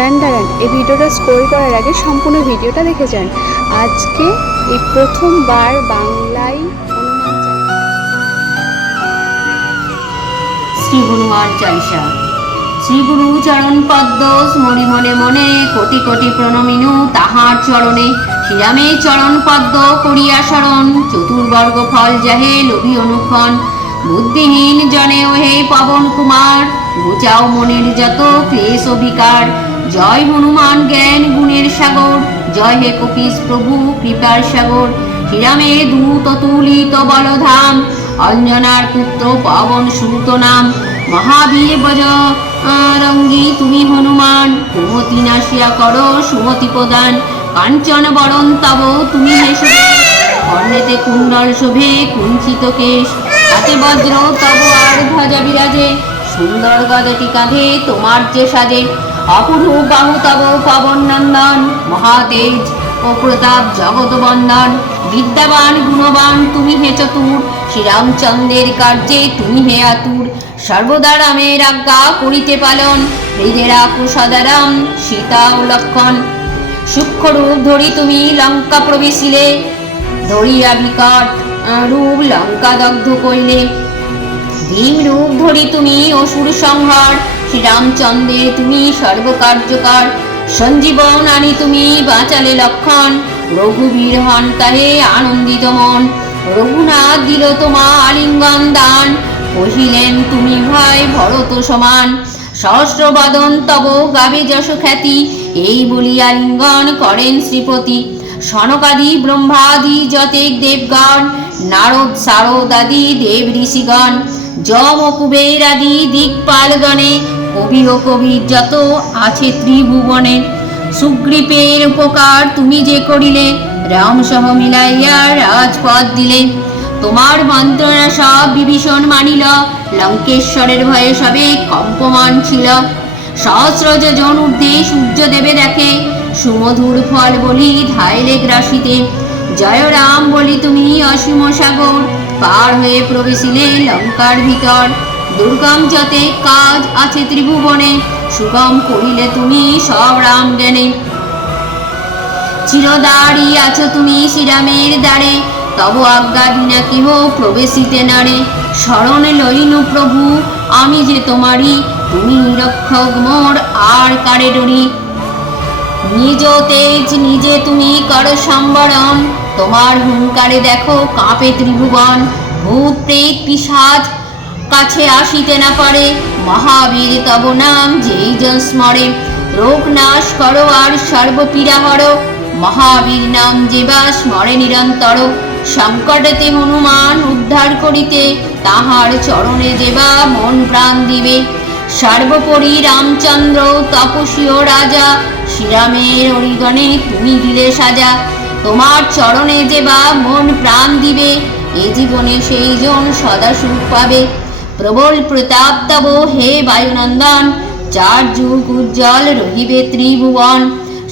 দাঁড়ান, এই ভিডিওটা স্ক্রল করার আগে সম্পূর্ণ ভিডিওটা দেখে যান। আজকে এই প্রথমবার বাংলায় শ্রী হনুমান চালিসা। শ্রী গুরু চরণ পদ্ম স্মরি মনে মনে, কোটি কোটি প্রণমিনু তাহার চরণে। শ্রীরামে চরণ পদ্ম করিয়া শরণ, চতুর্বর্গ ফল যাহে লোভী অনুক্ষণ। বুদ্ধিহীন জনে ওহে পবন কুমার, ঘুচাও মনের যত ক্লেশ বিকার। জয় হনুমান জ্ঞান গুণের সাগর, জয় হে কপিস প্রভু কৃপার সাগর। শ্রীরামে দূত তুলিত বলধাম, অঞ্জনার পুত্র পবন সুত নাম। মহাবীর বজ রঙ্গী তুমি হনুমান, কুমতি নাশিয়া করো সুমতি প্রদান। কাঞ্চন বরণ তব তুমি হে শোভে, কর্ণেতে কুণ্ডল শোভে কুঞ্চিত কেশ। হাতে বজ্র তব আর ধ্বজা বিরাজে, সুন্দর গদাটি কাঁধে তোমার যে সাজে। অপূর্ব বাহু তব পবন নন্দন, মহাতেজ ও প্রতাপ জগত বন্দন। বিদ্যাবান গুণবান তুমি হে চতুর, শ্রীরামচন্দ্রের কার্যে তুমি হে আতুর। সর্বদা রামের আজ্ঞা করিতে পালন, হৃদে রাখো সদা রাম সীতা ও লক্ষণ। সূক্ষ্ম রূপ ধরি তুমি লঙ্কা প্রবেশিলে, ধরিয়া বিকট রূপ লঙ্কা দগ্ধ করিলে। ভীম রূপ ধরি তুমি অসুর সংহার, শ্রীরামচন্দ্রে তুমি সর্বকার্যকর। সঞ্জীবন আনি তুমি বাঁচালে লক্ষণ, রঘুবীর হন তাহে আনন্দিত মন। রঘুনাথ দিল তোমা আলিঙ্গন দান, কহিলেন তুমি ভাই ভরত সমান। সহস্র বদন তব গাবে যশ খ্যাতি, এই বলি আলিঙ্গন করেন শ্রীপতি। সনকাদি ব্রহ্মাদি যতেক দেবগণ, নারদ সারদ আদি দেব ঋষিগণ। যম ও কুবের আদি দিকপালগণে, কবি ও কবির যত আছে ত্রিভুবনে। সুগ্রীবের উপকার তুমি যে করিলে, রাম সহ মিলাইয়া রাজপদ দিলে। তোমার মন্ত্রণা সব বিভীষণ মানিল, লঙ্কেশ্বরের ভয়ে সবে কম্পমান ছিল। সহস্র যোজন ঊর্ধ্বে সূর্য দেবে দেখে, সুমধুর ফল বলি ধাইলে গ্রাসিতে। জয় রাম বলি তুমি অসীম সাগর, পার হয়ে প্রবেশিলে লঙ্কার ভিতর। দুর্গম যতে কাজ আছে ত্রিভুবনে, সুগম করিলে তুমি সব রাম জ্ঞানে। চিরদারি আছো তুমি শ্রীরামের দ্বারে, তব আজ্ঞা বিনা কেহ প্রবেশিতে নারে। শরণ লইনু প্রভু আমি যে তোমারি, তুমি রক্ষক মোর আর কারে ডরি। নিজ তেজ নিজে তুমি কর সম্বরণ, তোমার হুঙ্কারে দেখো কাঁপে ত্রিভুবন। ভূত প্রেত পিশাচ কাছে আসিতে না পারে, মহাবীর তব নাম যেই জন স্মরে। রোগ নাশ করো আর সর্বপীড়া হরো, মহাবীর নাম যেবা স্মরে নিরন্তর। সংকটেতে হনুমান উদ্ধার করিতে, তাহার চরণে যেবা মন প্রাণ দিবে। সর্বোপরি রামচন্দ্র তপস্বী ও রাজা, শ্রীরামের অরিগণে তুমি দিলে সাজা। তোমার চরণে যেবা মন প্রাণ দিবে, এ জীবনে সেই জন সদা সুখ পাবে। প্রবল প্রতাপ তব হে বায়ুনন্দন, চার যুগ উজ্জ্বল রহিবে ত্রিভুবন।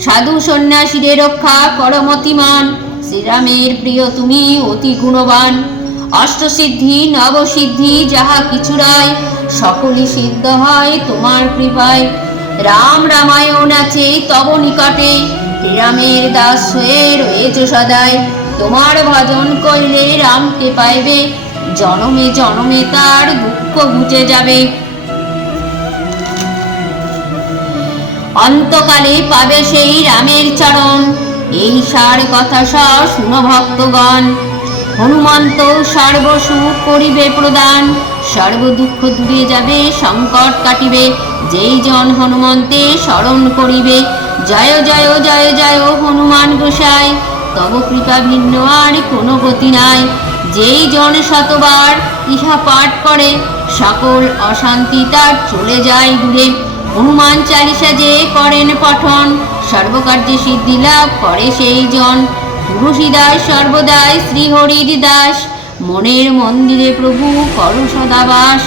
সাধু সন্ন্যাসীরে রক্ষা করমতিমান, শ্রীরামের প্রিয় তুমি অতি গুণবান। অষ্টসিদ্ধি নবসিদ্ধি যাহা কিছু রায়, সকলই সিদ্ধ হয় তোমার কৃপায়। রাম রামায়ণ আছে তব নিকটে, রামের দাস হয়ে রয়েছ সদাই। তোমার ভজন কইলে রামকে পাইবে, জনমে জনমে তার দুঃখ ঘুচে যাবে। অন্তকালে পাবে সেই রামের চরণ, এই সার কথা সব শুনো ভক্তগণ। হনুমন্ত সর্বসুখ করিবে প্রদান, সর্ব দুঃখ দূরে যাবে সংকট কাটিবে, যেই জন হনুমন্তে স্মরণ করিবে। জয় জয় জয় জয় হনুমান গোসাই, তব কৃপা ভিন্ন আর কোনো গতি নাই। যেই জন শতবার ইহা পাঠ করে, সকল অশান্তি তার চলে যায় দূরে। হনুমান চালিসা যে করেন পঠন, সর্বকার্যে সিদ্ধি লাভ করে সেই জন। তুলসীদাস সর্বদাই শ্রীহরির দাস, মনের মন্দিরে প্রভু করো সদাবাস।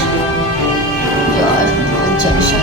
জয় হনুমান চালিসা।